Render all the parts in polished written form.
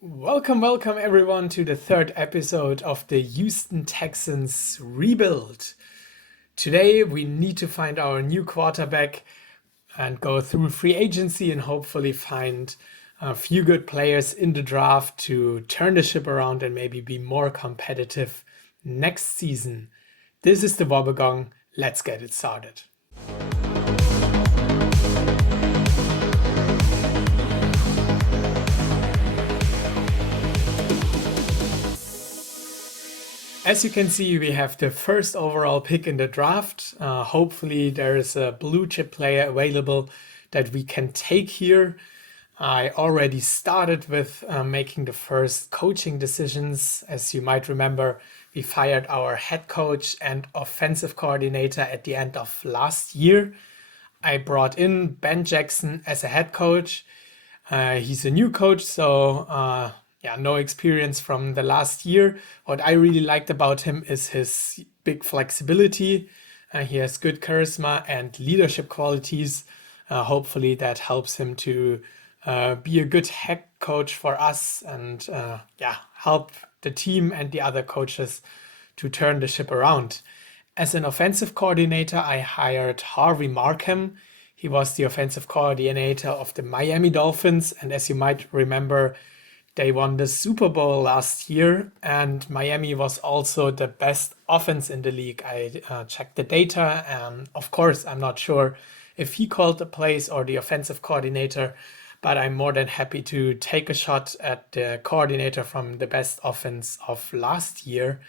Welcome everyone to the third episode of the Houston Texans rebuild. Today we need to find our new quarterback and go through free agency and hopefully find a few good players in the draft to turn the ship around and maybe be more competitive next season. This is the Wobbegong. Let's get it started. As you can see, we have the first overall pick in the draft. Hopefully there is a blue chip player available that we can take here. I already started with making the first coaching decisions. As you might remember, we fired our head coach and offensive coordinator at the end of last year. I brought in Ben Jackson as a head coach. He's a new coach, so no experience from the last year. What I really liked about him is his big flexibility. He has good charisma and leadership qualities. Hopefully that helps him to be a good head coach for us and help the team and the other coaches to turn the ship around. As an offensive coordinator, I hired Harvey Markham. He was the offensive coordinator of the Miami Dolphins, and as you might remember, they won the Super Bowl last year, and Miami was also the best offense in the league. I checked the data, and of course, I'm not sure if he called the plays or the offensive coordinator, but I'm more than happy to take a shot at the coordinator from the best offense of last year.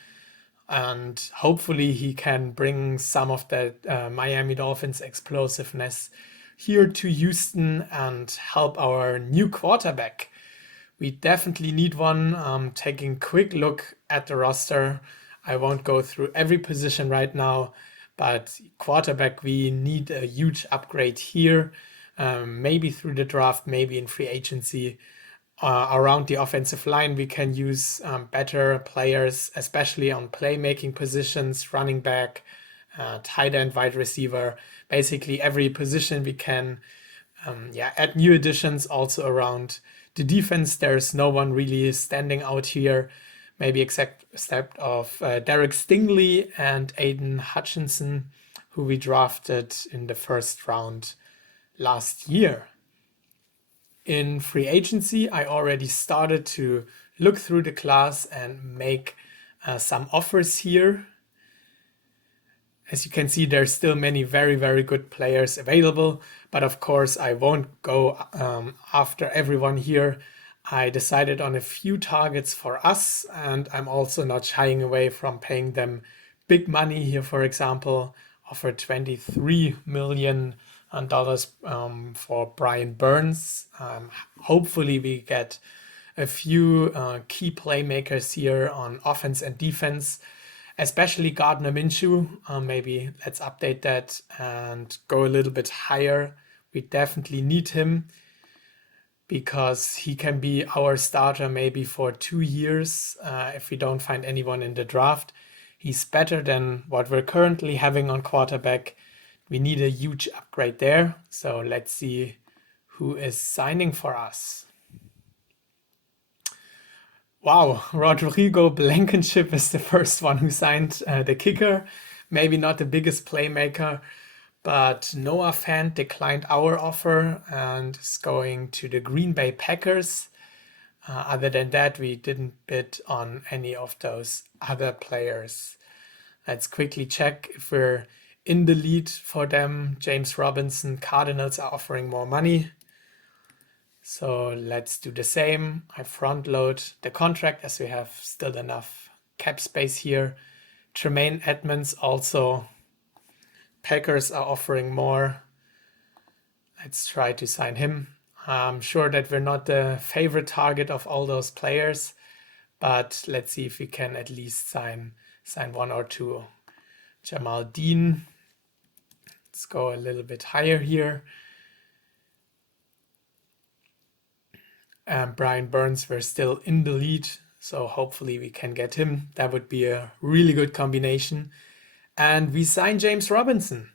And hopefully he can bring some of the Miami Dolphins explosiveness here to Houston and help our new quarterback. We definitely need one. Taking a quick look at the roster. I won't go through every position right now, but quarterback, we need a huge upgrade here. Maybe through the draft, maybe in free agency. Around the offensive line, we can use better players, especially on playmaking positions, running back, tight end, wide receiver. Basically, every position we can add new additions also around the defense. There's no one really standing out here, maybe except of Derek Stingley and Aiden Hutchinson, who we drafted in the first round last year. In free agency, I already started to look through the class and make some offers here. As you can see, there's still many very, very good players available, but of course I won't go after everyone here. I decided on a few targets for us, and I'm also not shying away from paying them big money here. For example, offer $23 million for Brian Burns. Hopefully we get a few key playmakers here on offense and defense, especially Gardner Minshew. Maybe let's update that and go a little bit higher. We definitely need him because he can be our starter maybe for 2 years if we don't find anyone in the draft. He's better than what we're currently having on quarterback. We need a huge upgrade there. So let's see who is signing for us. Wow, Rodrigo Blankenship is the first one who signed the kicker. Maybe not the biggest playmaker, but Noah Fant declined our offer and is going to the Green Bay Packers. Other than that, we didn't bid on any of those other players. Let's quickly check if we're in the lead for them. James Robinson, Cardinals are offering more money. So let's do the same. I front load the contract as we have still enough cap space here. Tremaine Edmonds also. Packers are offering more. Let's try to sign him. I'm sure that we're not the favorite target of all those players, but let's see if we can at least sign one or two. Jamal Dean. Let's go a little bit higher here. Brian Burns, we're still in the lead, so hopefully we can get him. That would be a really good combination. And we signed James Robinson.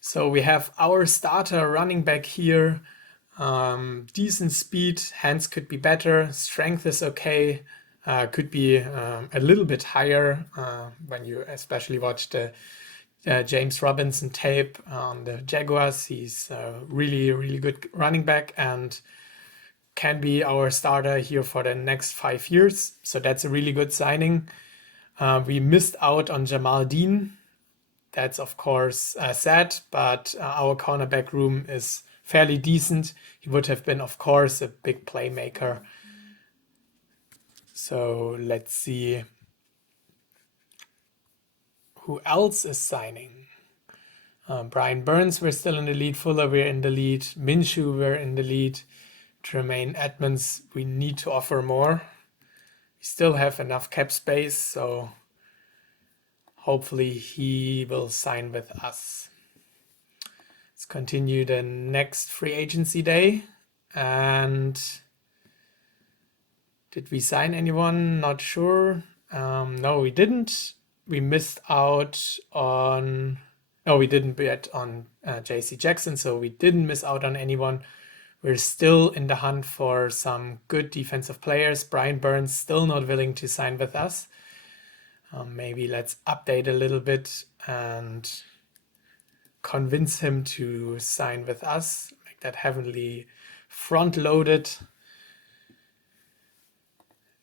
So we have our starter running back here. Decent speed, hands could be better, strength is okay, could be a little bit higher when you especially watch the James Robinson tape on the Jaguars. He's a really, really good running back and can be our starter here for the next 5 years. So that's a really good signing. We missed out on Jamal Dean. That's of course sad, but our cornerback room is fairly decent. He would have been, of course, a big playmaker. So let's see who else is signing. Brian Burns, we're still in the lead. Fuller, we're in the lead. Minshew, we're in the lead. Tremaine Edmonds, we need to offer more. We still have enough cap space, so hopefully he will sign with us. Let's continue the next free agency day. And did we sign anyone? Not sure. No, we didn't. We missed out on... No, we didn't bet on JC Jackson, so we didn't miss out on anyone. We're still in the hunt for some good defensive players. Brian Burns still not willing to sign with us. Maybe let's update a little bit and convince him to sign with us. Make that heavily front-loaded.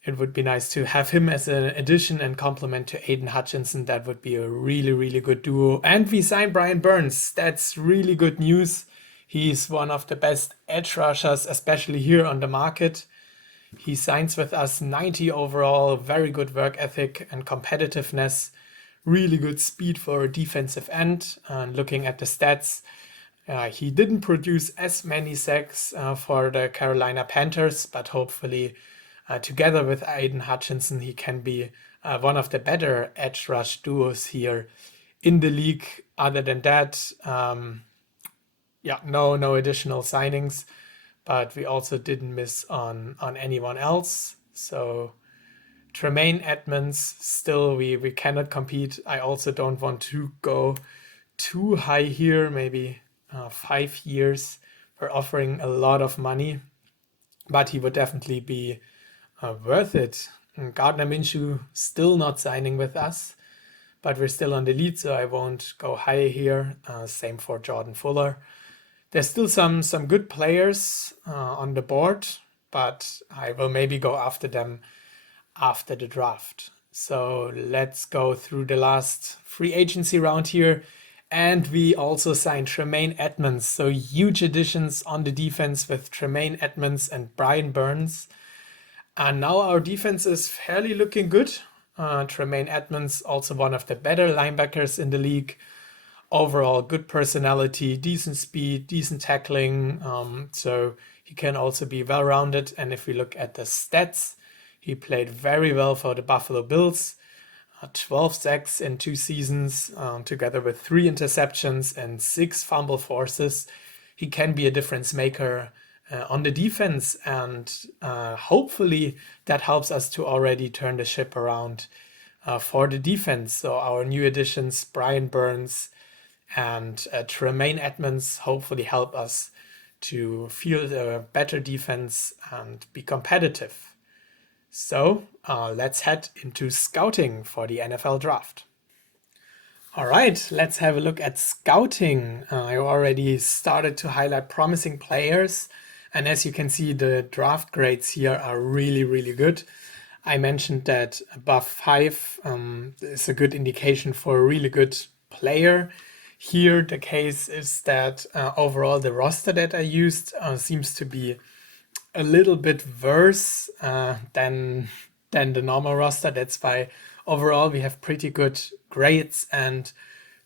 It would be nice to have him as an addition and complement to Aiden Hutchinson. That would be a really, really good duo. And we signed Brian Burns. That's really good news. He's one of the best edge rushers, especially here on the market. He signs with us 90 overall, very good work ethic and competitiveness, really good speed for a defensive end. Looking at the stats, he didn't produce as many sacks for the Carolina Panthers, but hopefully together with Aiden Hutchinson, he can be one of the better edge rush duos here in the league. Other than that, no additional signings, but we also didn't miss on anyone else. So Tremaine Edmonds, still we cannot compete. I also don't want to go too high here, maybe 5 years. We're offering a lot of money, but he would definitely be worth it. And Gardner Minshew still not signing with us, but we're still on the lead, so I won't go high here. Same for Jordan Fuller. There's still some good players on the board, but I will maybe go after them after the draft. So let's go through the last free agency round here. And we also signed Tremaine Edmonds. So huge additions on the defense with Tremaine Edmonds and Brian Burns. And now our defense is fairly looking good. Tremaine Edmonds, also one of the better linebackers in the league. Overall, good personality, decent speed, decent tackling. So he can also be well-rounded. And if we look at the stats, he played very well for the Buffalo Bills. 12 sacks in 2 seasons, together with 3 interceptions and 6 fumble forces. He can be a difference maker on the defense, and hopefully that helps us to already turn the ship around for the defense. So our new additions, Brian Burns and Tremaine Edmonds, hopefully help us to field a better defense and be competitive. So let's head into scouting for the NFL draft. All right, let's have a look at scouting. I already started to highlight promising players. And as you can see, the draft grades here are really, really good. I mentioned that above 5 is a good indication for a really good player. Here, the case is that overall the roster that I used seems to be a little bit worse than the normal roster. That's why overall we have pretty good grades. And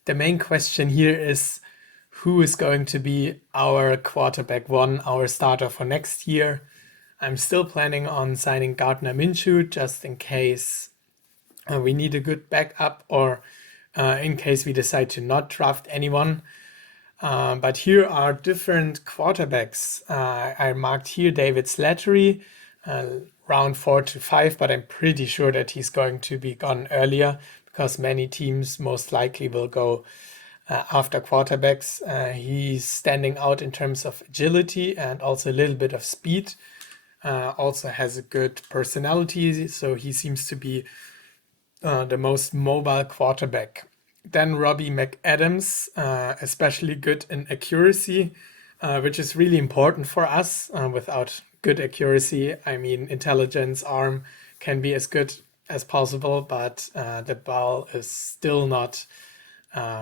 the main question here is, who is going to be our quarterback 1, our starter for next year? I'm still planning on signing Gardner Minshew just in case we need a good backup, or in case we decide to not draft anyone. But here are different quarterbacks. I marked here David Slattery, round 4 to 5, but I'm pretty sure that he's going to be gone earlier because many teams most likely will go after quarterbacks. He's standing out in terms of agility and also a little bit of speed. Also has a good personality, so he seems to be the most mobile quarterback. Then Robbie McAdams, especially good in accuracy, which is really important for us. Without good accuracy, I mean, intelligence, arm can be as good as possible, but the ball is still not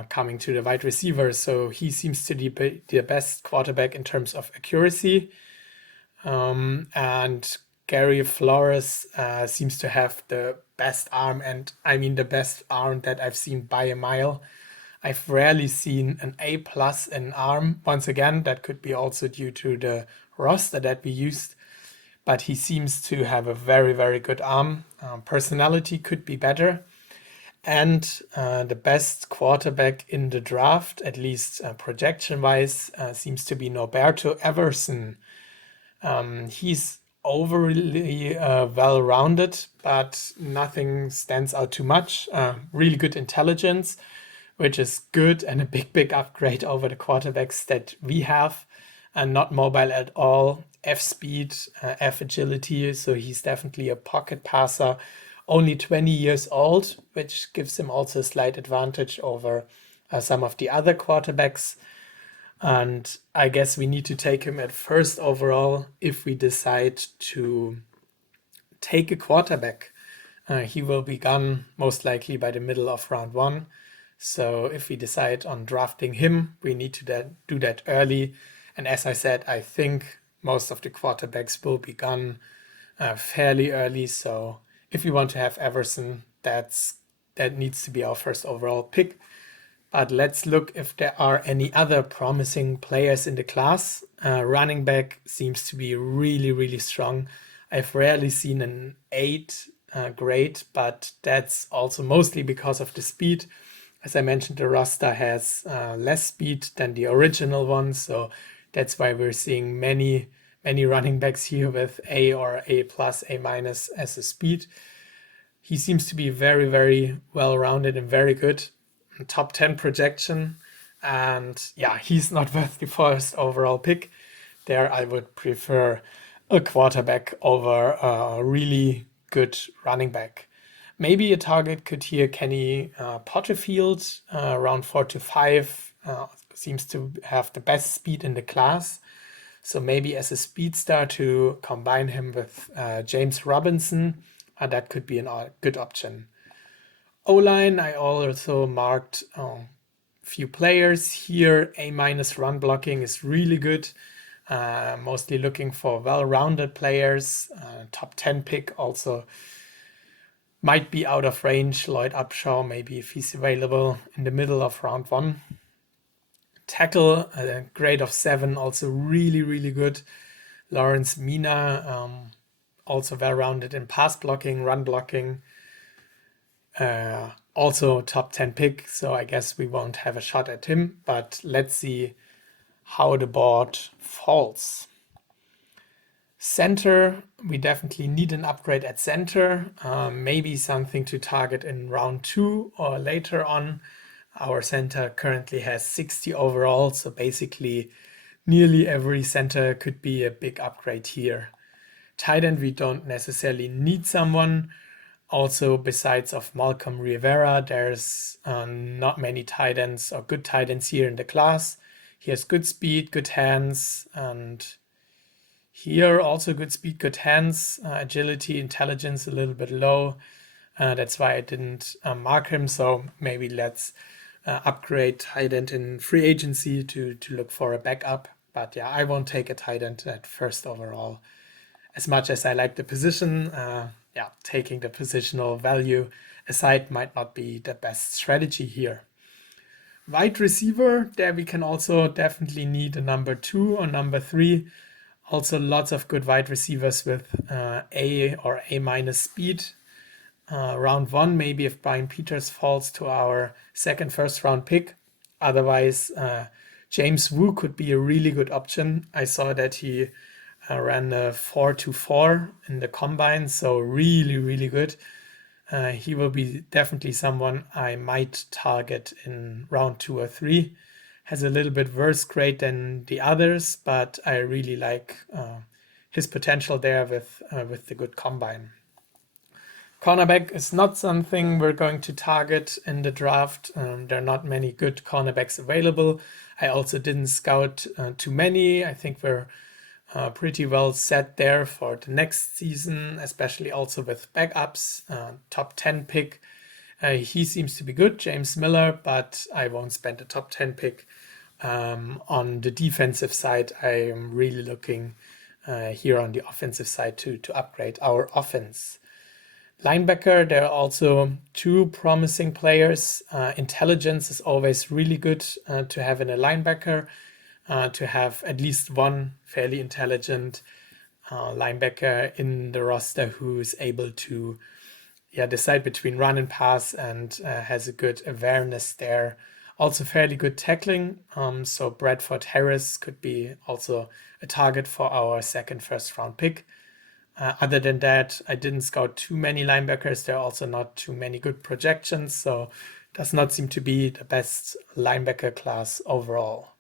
coming to the wide receiver. So he seems to be the best quarterback in terms of accuracy. And Gary Flores seems to have the best arm, and I mean the best arm that I've seen by a mile. I've rarely seen an A plus in arm. Once again, that could be also due to the roster that we used, but he seems to have a very, very good arm. Personality could be better. And the best quarterback in the draft, at least projection wise, seems to be Norberto Everson. He's overly well rounded, but nothing stands out too much. Really good intelligence, which is good and a big, big upgrade over the quarterbacks that we have, and not mobile at all. F speed, F agility, so he's definitely a pocket passer. Only 20 years old, which gives him also a slight advantage over some of the other quarterbacks. And I guess we need to take him at first overall if we decide to take a quarterback. He will be gone most likely by the middle of round 1. So if we decide on drafting him, we need to do that early. And as I said, I think most of the quarterbacks will be gone fairly early. So if we want to have Everson, that needs to be our first overall pick. But let's look if there are any other promising players in the class. Running back seems to be really, really strong. I've rarely seen an 8 grade, but that's also mostly because of the speed. As I mentioned, the roster has less speed than the original one, so that's why we're seeing many running backs here with A or A plus, A minus as a speed. He seems to be very, very well-rounded and very good. Top 10 projection. And yeah, he's not worth the first overall pick. There I would prefer a quarterback over a really good running back. Maybe a target could here Kenny Potterfield, around 4 to 5. Seems to have the best speed in the class. So maybe as a speedster to combine him with James Robinson, that could be a good option. O-line, I also marked a few players here. A minus run blocking is really good. Mostly looking for well-rounded players. Top 10 pick also might be out of range. Lloyd Upshaw, maybe if he's available in the middle of round 1. Tackle, a grade of 7, also really, really good. Lawrence Mina, also well-rounded in pass blocking, run blocking. Also top 10 pick, so I guess we won't have a shot at him, but let's see how the board falls. Center, we definitely need an upgrade at center, maybe something to target in round 2 or later on. Our center currently has 60 overall, so basically nearly every center could be a big upgrade here. Tight end, we don't necessarily need someone. Also, besides of Malcolm Rivera, there's not many tight ends or good tight ends here in the class. He has good speed, good hands, and here also good speed, good hands, agility, intelligence a little bit low. That's why I didn't mark him. So maybe let's upgrade tight end in free agency to look for a backup. But yeah, I won't take a tight end at first overall. As much as I like the position, taking the positional value aside might not be the best strategy here. Wide receiver, there we can also definitely need a number 2 or number 3. Also lots of good wide receivers with A or A minus speed. Round 1, maybe if Brian Peters falls to our second first round pick. Otherwise, James Wu could be a really good option. I saw that he ran a 4.24 in the combine, so really, really good. He will be definitely someone I might target in round 2 or 3. Has a little bit worse grade than the others, but I really like his potential there with the good combine. Cornerback is not something we're going to target in the draft. There are not many good cornerbacks available. I also didn't scout too many. I think we're pretty well set there for the next season, especially also with backups. Top 10 pick. He seems to be good, James Miller, but I won't spend a top 10 pick. On the defensive side, I am really looking here on the offensive side to upgrade our offense. Linebacker, there are also two promising players. Intelligence is always really good to have in a linebacker, to have at least one fairly intelligent linebacker in the roster who's able to decide between run and pass and has a good awareness there. Also fairly good tackling. So Bradford Harris could be also a target for our second first round pick. Other than that, I didn't scout too many linebackers. There are also not too many good projections, so does not seem to be the best linebacker class overall.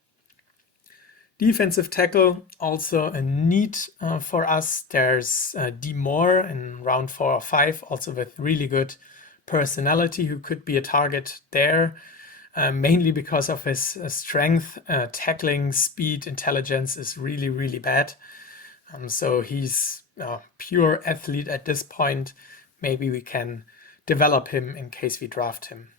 Defensive tackle, also a need for us. There's D. Moore in round 4 or 5, also with really good personality, who could be a target there, mainly because of his strength. Tackling, speed, intelligence is really, really bad. So he's a pure athlete at this point. Maybe we can develop him in case we draft him.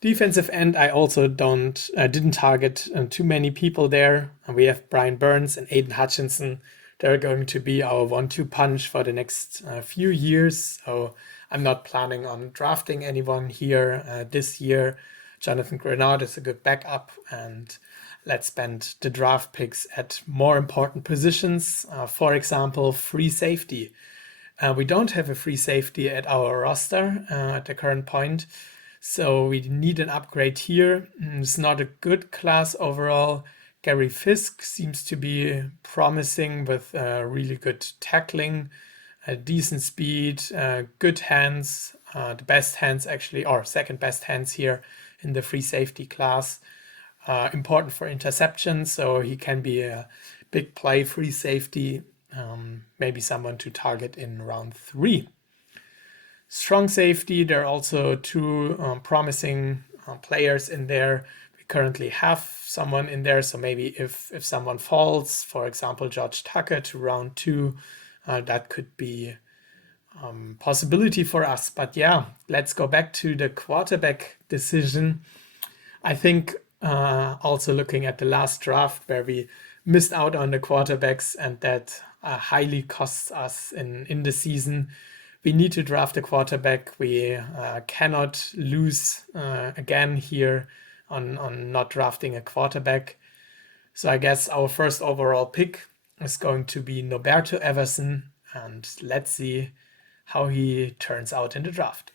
Defensive end, I also didn't target too many people there. We have Brian Burns and Aiden Hutchinson. They're going to be our 1-2 punch for the next few years. So I'm not planning on drafting anyone here this year. Jonathan Grenard is a good backup, and let's spend the draft picks at more important positions. For example, free safety. We don't have a free safety at our roster at the current point. So we need an upgrade here. It's not a good class overall. Gary Fisk seems to be promising with really good tackling, decent speed, good hands, the best hands actually, or second best hands here in the free safety class. Important for interceptions, so he can be a big play free safety, maybe someone to target in round 3. Strong safety, there are also two promising players in there. We currently have someone in there, so maybe if someone falls, for example, George Tucker to round 2, that could be possibility for us. But yeah, let's go back to the quarterback decision. I think also looking at the last draft where we missed out on the quarterbacks, and that highly costs us in the season. We need to draft a quarterback. We cannot lose again here on not drafting a quarterback. So I guess our first overall pick is going to be Noberto Everson, and let's see how he turns out in the draft.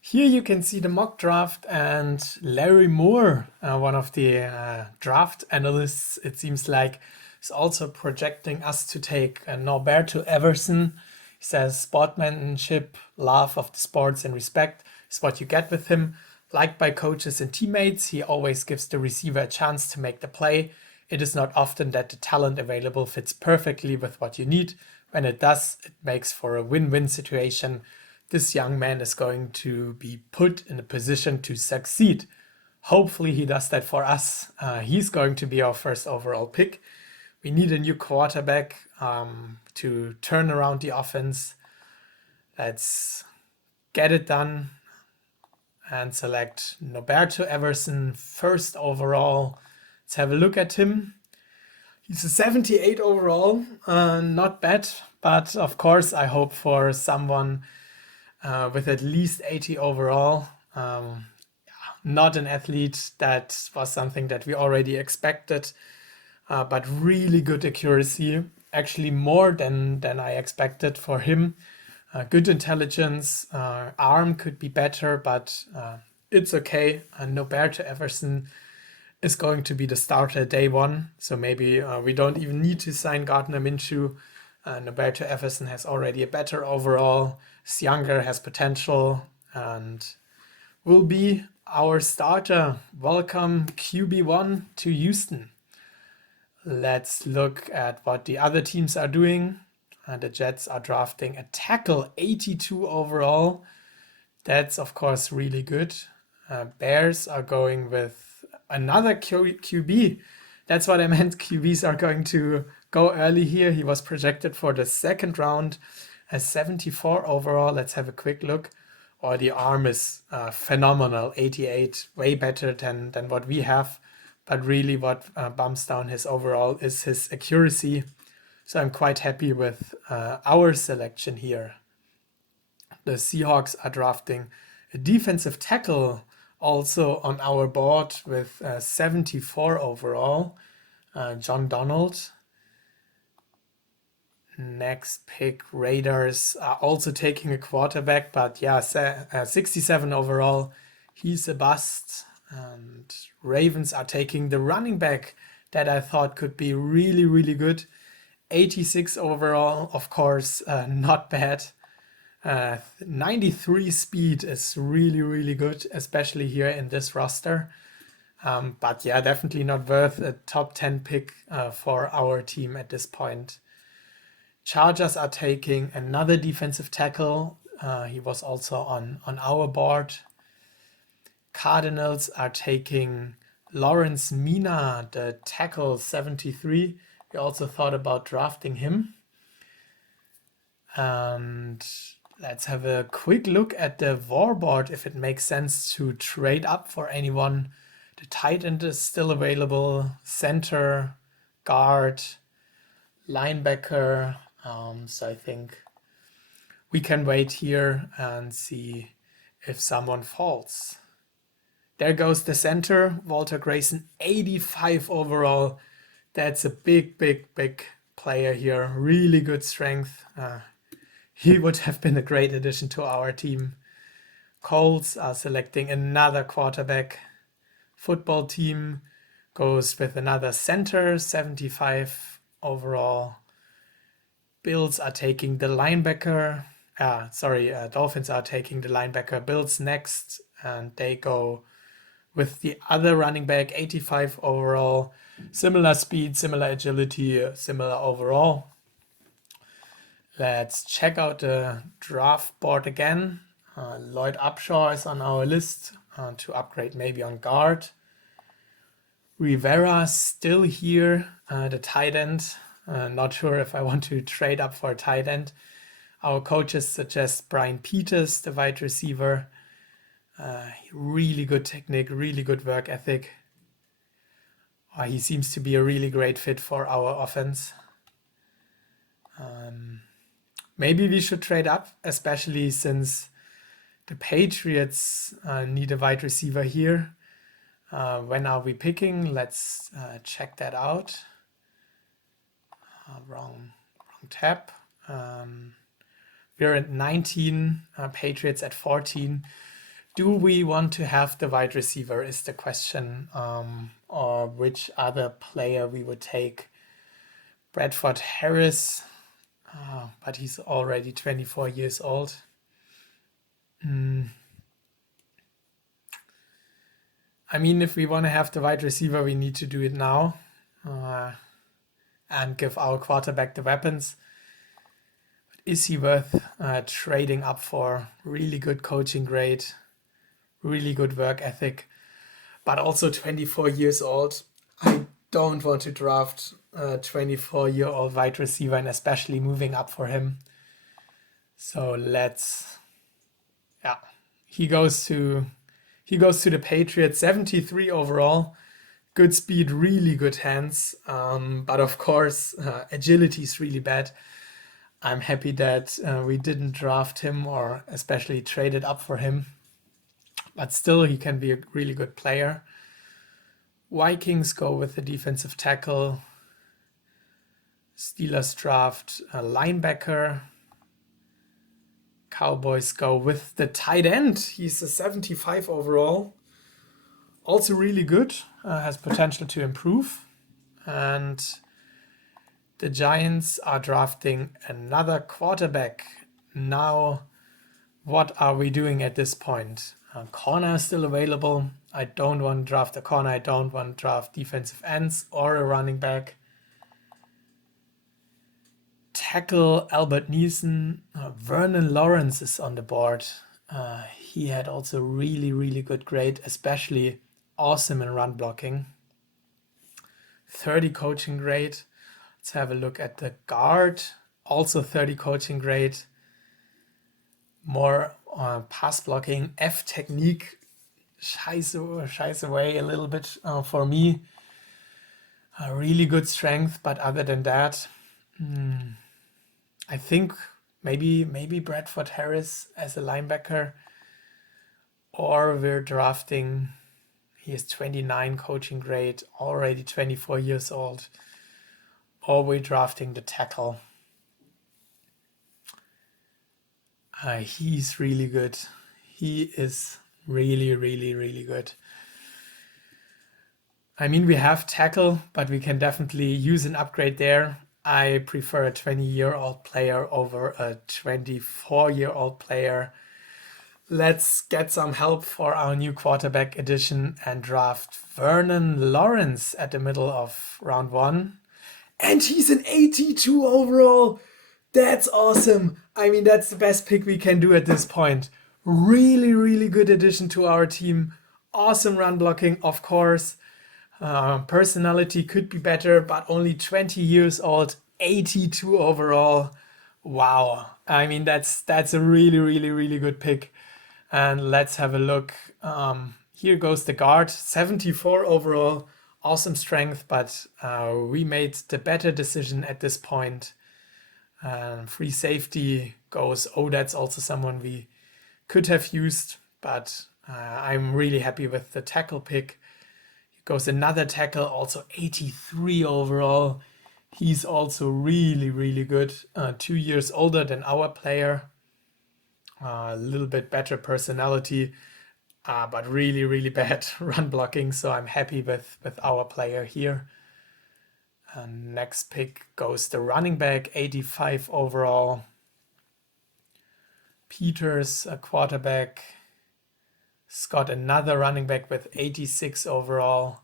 Here you can see the mock draft, and Larry Moore, one of the draft analysts, it seems like, is also projecting us to take Norberto Everson. He says sportsmanship, love of the sports and respect is what you get with him. Liked by coaches and teammates, he always gives the receiver a chance to make the play. It is not often that the talent available fits perfectly with what you need. When it does, it makes for a win-win situation. This young man is going to be put in a position to succeed. Hopefully he does that for us. He's going to be our first overall pick. We need a new quarterback to turn around the offense. Let's get it done and select Noberto Everson first overall. Let's have a look at him. He's a 78 overall, not bad, but of course I hope for someone with at least 80 overall. Not an athlete, that was something that we already expected, but really good accuracy, actually more than I expected for him. Good intelligence, arm could be better, but it's okay. Noberto Everson is going to be the starter day one, so maybe we don't even need to sign Gardner Minshew. Roberto Everson has already a better overall. Is younger, has potential, and will be our starter. Welcome QB1 to Houston. Let's look at what the other teams are doing. The Jets are drafting a tackle, 82 overall. That's, of course, really good. Bears are going with another QB. That's what I meant. QBs are going to go early here. He was projected for the second round as 74 overall. Let's have a quick look. Oh, the arm is phenomenal, 88, way better than what we have. But really what bumps down his overall is his accuracy. So I'm quite happy with our selection here. The Seahawks are drafting a defensive tackle also on our board with 74 overall, John Donald. Next pick, Raiders are also taking a quarterback, but yeah, 67 overall, he's a bust. And Ravens are taking the running back that I thought could be really, really good. 86 overall, of course, not bad. 93 speed is really, really good, especially here in this roster. But yeah, definitely not worth a top 10 pick for our team at this point. Chargers are taking another defensive tackle. He was also on our board. Cardinals are taking Lawrence Mina, the tackle, 73. We also thought about drafting him. And let's have a quick look at the war board if it makes sense to trade up for anyone. The tight end is still available, center, guard, linebacker. So I think we can wait here and see if someone falls. There goes the center, Walter Grayson, 85 overall. That's a big, big, big player here. Really good strength. He would have been a great addition to our team. Colts are selecting another quarterback. Football team goes with another center, 75 overall. Bills are taking the linebacker. Dolphins are taking the linebacker. Bills next, and they go with the other running back, 85 overall. Similar speed, similar agility, similar overall. Let's check out the draft board again. Lloyd Upshaw is on our list to upgrade maybe on guard. Rivera still here, the tight end. Not sure if I want to trade up for a tight end. Our coaches suggest Brian Peters, the wide receiver. Really good technique, really good work ethic. He seems to be a really great fit for our offense. Maybe we should trade up, especially since the Patriots need a wide receiver here. When are we picking? Let's check that out. Wrong tab. We're at 19, Patriots at 14. Do we want to have the wide receiver is the question, or which other player we would take. Bradford Harris, but he's already 24 years old. I mean, if we want to have the wide receiver, we need to do it now and give our quarterback the weapons. But is he worth trading up for? Really good coaching grade, really good work ethic, but also 24 years old. I don't want to draft a 24-year-old wide receiver, and especially moving up for him. So he goes to the Patriots, 73 overall. Good speed, really good hands, but of course agility is really bad. I'm happy that we didn't draft him or especially traded up for him, but still he can be a really good player. Vikings go with the defensive tackle. Steelers draft a linebacker. Cowboys go with the tight end. He's a 75 overall. Also really good, has potential to improve. And The Giants are drafting another quarterback. Now, what are we doing at this point? Corner is still available. I don't want to draft a corner. I don't want to draft defensive ends or a running back. Tackle Albert Neeson. Vernon Lawrence is on the board. He had also really, really good grade, especially awesome in run blocking. 30 coaching grade. Let's have a look at the guard. Also 30 coaching grade. More pass blocking. F technique. Scheiße away a little bit for me. Really good strength, but other than that, I think maybe Bradford Harris as a linebacker, or we're drafting. He is 29 coaching grade, already 24 years old. Or we're drafting the tackle. He's really good. He is really, really, really good. I mean, we have tackle, but we can definitely use an upgrade there. I prefer a 20-year-old player over a 24-year-old player. Let's get some help for our new quarterback edition and draft Vernon Lawrence at the middle of round 1. And he's an 82 overall. That's awesome. I mean, that's the best pick we can do at this point. Really, really good addition to our team. Awesome run blocking, of course. Personality could be better, but only 20 years old, 82 overall. Wow. I mean, that's a really, really, really good pick. And let's have a look. Here goes the guard, 74 overall. Awesome strength, but we made the better decision at this point. Free safety goes, that's also someone we could have used, but I'm really happy with the tackle pick. Here goes another tackle, also 83 overall. He's also really, really good. 2 years older than our player. A little bit better personality, but really, really bad run blocking. So I'm happy with our player here. Next pick goes the running back, 85 overall. Peters, a quarterback. Scott, another running back with 86 overall.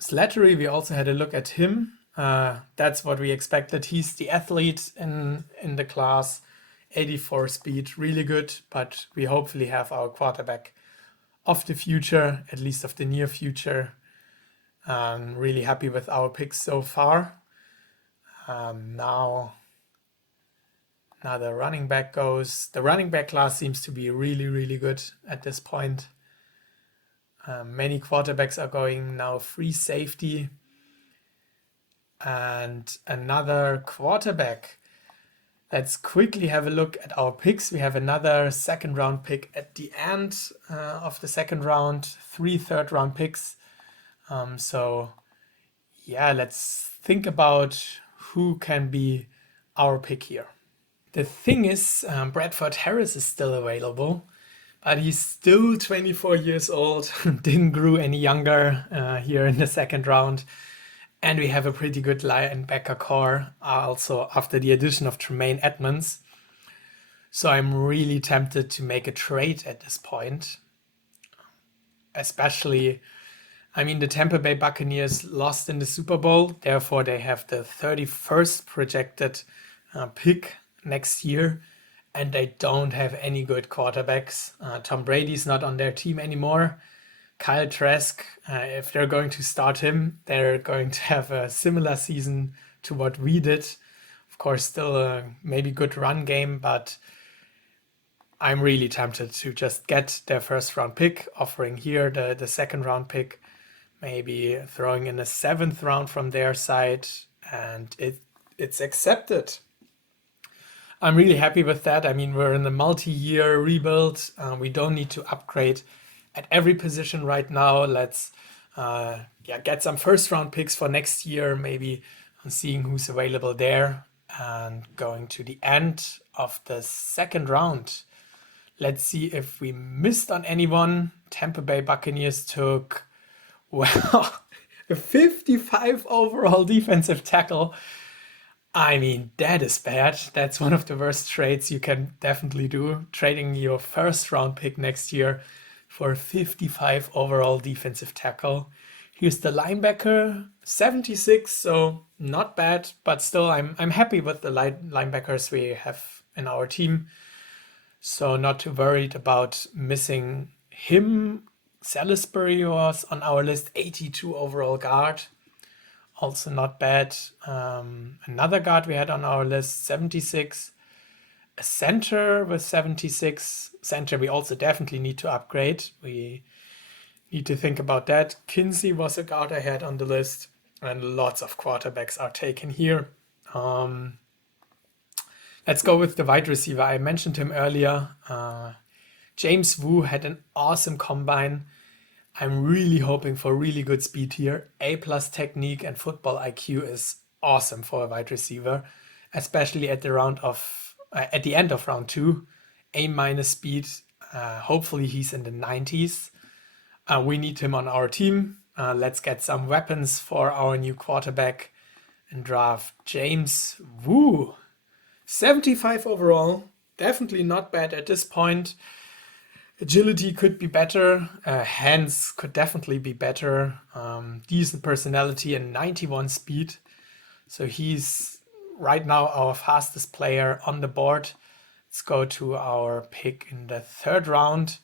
Slattery, we also had a look at him. That's what we expected. He's the athlete in the class. 84 speed, really good, but we hopefully have our quarterback of the future, at least of the near future. Really happy with our picks so far. Now the running back goes. The running back class seems to be really, really good at this point. Many quarterbacks are going now. Free safety and another quarterback. Let's quickly have a look at our picks. We have another second round pick at the end of the second round, 3 third round picks. So yeah, let's think about who can be our pick here. The thing is, Bradford Harris is still available, but he's still 24 years old, didn't grow any younger here in the second round. And we have a pretty good linebacker core also after the addition of Tremaine Edmonds. So I'm really tempted to make a trade at this point. Especially, I mean, the Tampa Bay Buccaneers lost in the Super Bowl. Therefore, they have the 31st projected pick next year. And they don't have any good quarterbacks. Tom Brady's not on their team anymore. Kyle Trask, if they're going to start him, they're going to have a similar season to what we did. Of course, still a maybe good run game, but I'm really tempted to just get their first round pick, offering here the second round pick, maybe throwing in a 7th round from their side, and it's accepted. I'm really happy with that. I mean, we're in a multi-year rebuild. We don't need to upgrade at every position right now. Let's get some first round picks for next year, maybe seeing who's available there, and going to the end of the second round. Let's see if we missed on anyone. Tampa Bay Buccaneers took, well, A 55 overall defensive tackle. I mean, that is bad. That's one of the worst trades you can definitely do. Trading your first round pick next year for a 55 overall defensive tackle. Here's the linebacker, 76, so not bad, but still I'm happy with the linebackers we have in our team. So not too worried about missing him. Salisbury was on our list, 82 overall guard. Also not bad. Another guard we had on our list, 76. A center with 76. Center we also definitely need to upgrade. We need to think about that. Kinsey was a guard I had on the list. And lots of quarterbacks are taken here. Let's go with the wide receiver. I mentioned him earlier. James Wu had an awesome combine. I'm really hoping for really good speed here. A+ technique and football IQ is awesome for a wide receiver, especially at the end of round 2. A- speed. Hopefully he's in the 90s. We need him on our team. Let's get some weapons for our new quarterback and draft James Wu. 75 overall. Definitely not bad at this point. Agility could be better. Hands could definitely be better. Decent personality and 91 speed. So he's right now our fastest player on the board. Let's go to our pick in the 3rd round.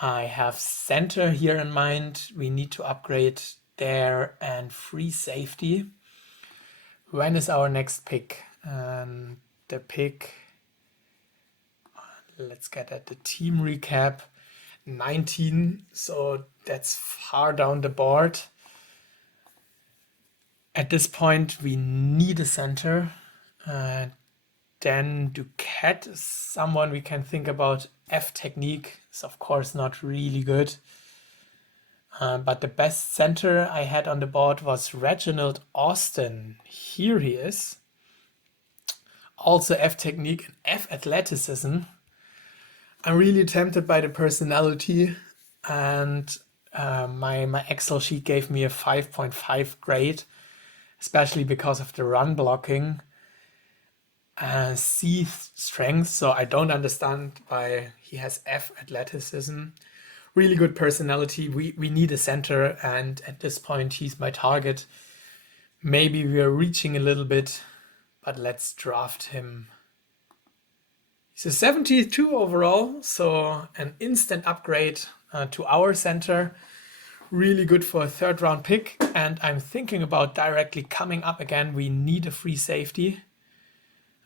I have center here in mind. We need to upgrade there and free safety. When is our next pick? The pick, let's get at the team recap. 19, so that's far down the board. At this point, we need a center. Dan Duquette is someone we can think about. F technique is of course not really good. But the best center I had on the board was Reginald Austin. Here he is. Also F technique and F athleticism. I'm really tempted by the personality, and my Excel sheet gave me a 5.5 grade, especially because of the run blocking. C strength, so I don't understand why he has F athleticism. Really good personality. We need a center, and at this point he's my target. Maybe we are reaching a little bit, but let's draft him. He's a 72 overall, so an instant upgrade to our center. Really good for a 3rd round pick, and I'm thinking about directly coming up again. We need a free safety.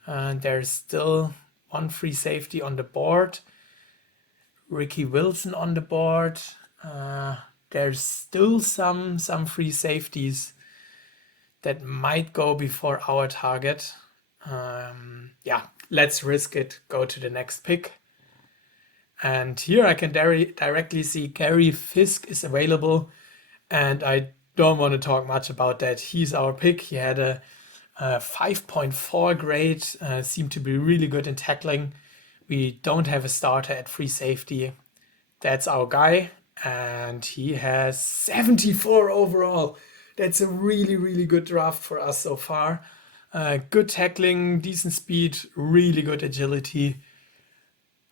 There's still one free safety on the board. Ricky Wilson on the board. There's still some free safeties that might go before our target. Yeah, let's risk it. Go to the next pick. And here I can directly see Gary Fisk is available. And I don't want to talk much about that. He's our pick. He had a 5.4 grade, seemed to be really good in tackling. We don't have a starter at free safety. That's our guy. And he has 74 overall. That's a really, really good draft for us so far. Good tackling, decent speed, really good agility.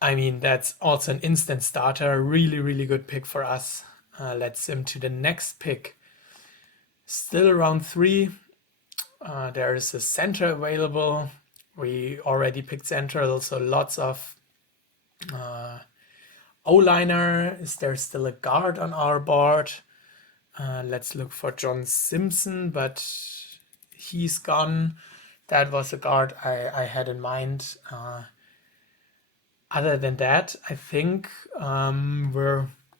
I mean, that's also an instant starter. Really, really good pick for us. Let's sim to the next pick. Still round 3. There is a center available. We already picked center, so lots of O-liner. Is there still a guard on our board? Let's look for John Simpson, but he's gone. That was a guard I had in mind. Other than that, I think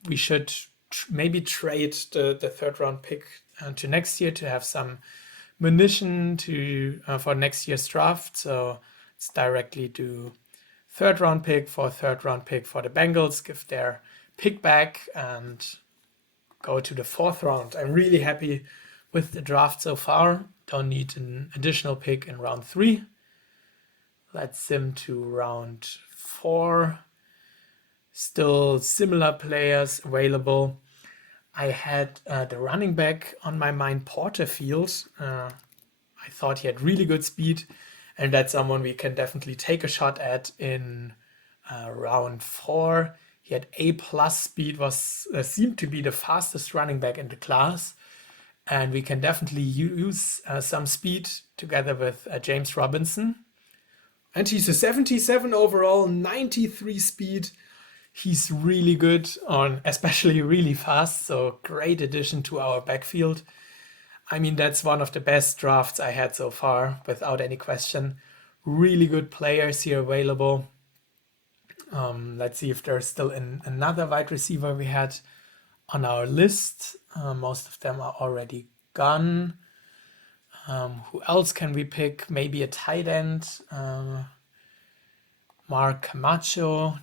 we should maybe trade the 3rd round pick to next year to have some munition for next year's draft. So let's directly do 3rd round pick for 3rd round pick for the Bengals, give their pick back and go to the 4th round. I'm really happy with the draft so far. Don't need an additional pick in round 3. Let's sim to round 4. Still similar players available. I had the running back on my mind, Porterfield. I thought he had really good speed, and that's someone we can definitely take a shot at in round 4. He had A plus speed, was seemed to be the fastest running back in the class, and we can definitely use some speed together with James Robinson. And he's a 77 overall, 93 speed. He's really good on, especially really fast, so great addition to our backfield. I mean, that's one of the best drafts I had so far, without any question. Really good players here available. Let's see if there's still another wide receiver we had on our list. Most of them are already gone. Who else can we pick? Maybe a tight end. Mark Camacho.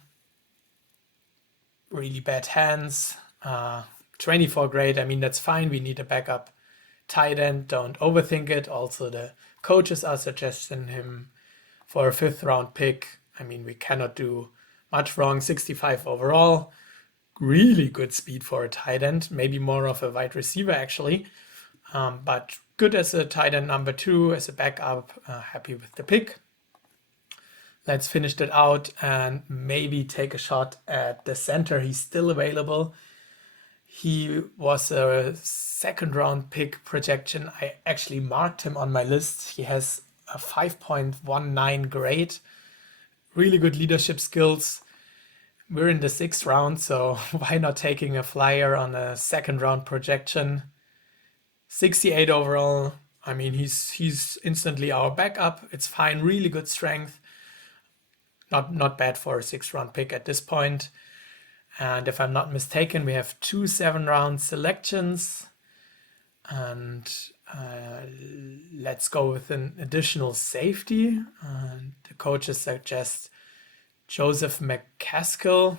Really bad hands. 24 grade. I mean, that's fine. We need a backup tight end. Don't overthink it. Also, the coaches are suggesting him for a 5th round pick. I mean, we cannot do much wrong. 65 overall. Really good speed for a tight end. Maybe more of a wide receiver, actually. But good as a tight end number 2, as a backup. Happy with the pick. Let's finish that out and maybe take a shot at the center. He's still available. He was a 2nd round pick projection. I actually marked him on my list. He has a 5.19 grade. Really good leadership skills. We're in the 6th round, so why not taking a flyer on a 2nd round projection? 68 overall. I mean, he's instantly our backup. It's fine. Really good strength. Not bad for a 6th round pick at this point. And if I'm not mistaken, we have 2 7th-round selections. And let's go with an additional safety. The coaches suggest Joseph McCaskill.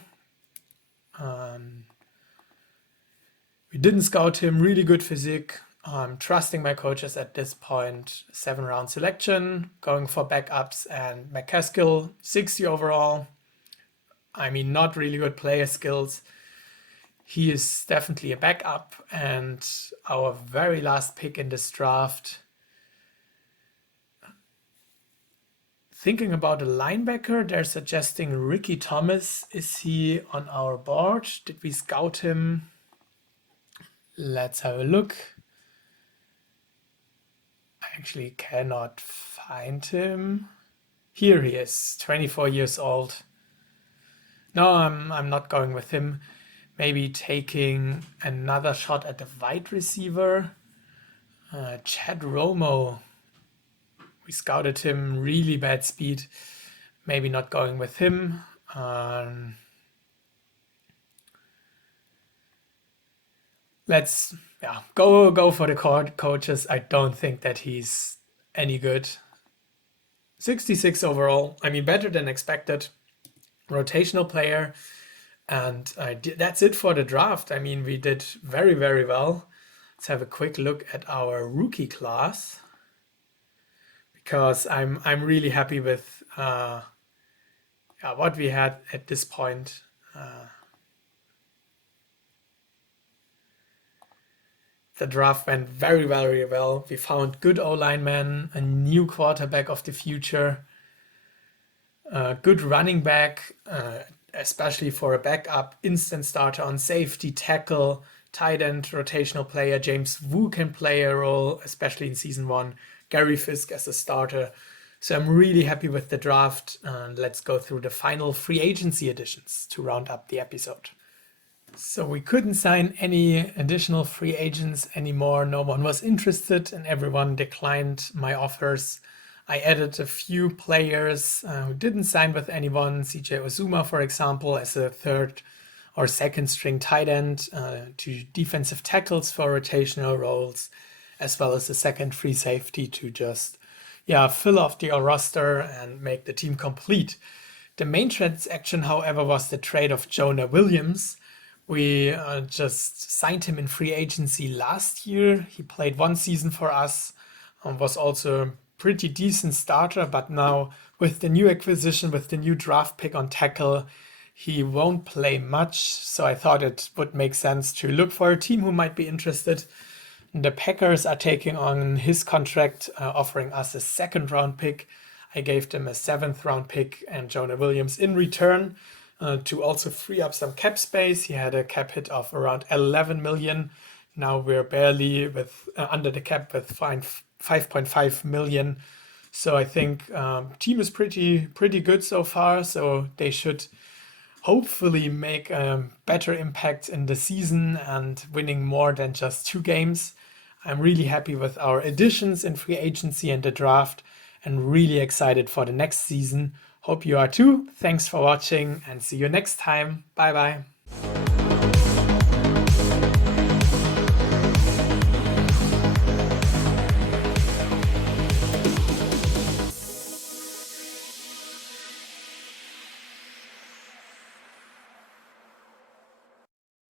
We didn't scout him. Really good physique. I'm trusting my coaches at this point. 7th-round selection, going for backups, and McCaskill, 60 overall. I mean, not really good player skills. He is definitely a backup, and our very last pick in this draft. Thinking about a linebacker, they're suggesting Ricky Thomas. Is he on our board? Did we scout him? Let's have a look. I actually cannot find him. Here he is, 24 years old. No, I'm not going with him. Maybe taking another shot at the wide receiver. Chad Romo. We scouted him, really bad speed. Maybe not going with him. Let's go for the coaches. I don't think that he's any good. 66 overall. I mean, better than expected. Rotational player. And that's it for the draft. I mean, we did very, very well. Let's have a quick look at our rookie class, because I'm really happy with what we had at this point. The draft went very, very well. We found good O-linemen, a new quarterback of the future, good running back, especially for a backup, instant starter on safety, tackle, tight end, rotational player. James Wu can play a role, especially in season 1. Gary Fisk as a starter. So I'm really happy with the draft. Let's go through the final free agency additions to round up the episode. So we couldn't sign any additional free agents anymore. No one was interested and everyone declined my offers. I added a few players who didn't sign with anyone. CJ Ozuma, for example, as a 3rd or 2nd string tight end, to defensive tackles for rotational roles, as well as a 2nd free safety to just fill off the roster and make the team complete. The main transaction, however, was the trade of Jonah Williams. We just signed him in free agency last year. He played 1 season for us, was also a pretty decent starter, but now with the new acquisition, with the new draft pick on tackle, He won't play much, so I thought it would make sense to look for a team who might be interested. The Packers are taking on his contract, offering us a second round pick. I gave them a seventh round pick and Jonah Williams in return to also free up some cap space. He had a cap hit of around 11 million. Now we're barely with under the cap with 5.5 million. So I think team is pretty good so far. So they should hopefully make a better impact in the season and winning more than just 2 games. I'm really happy with our additions in free agency and the draft and really excited for the next season. Hope you are too. Thanks for watching and see you next time. Bye bye.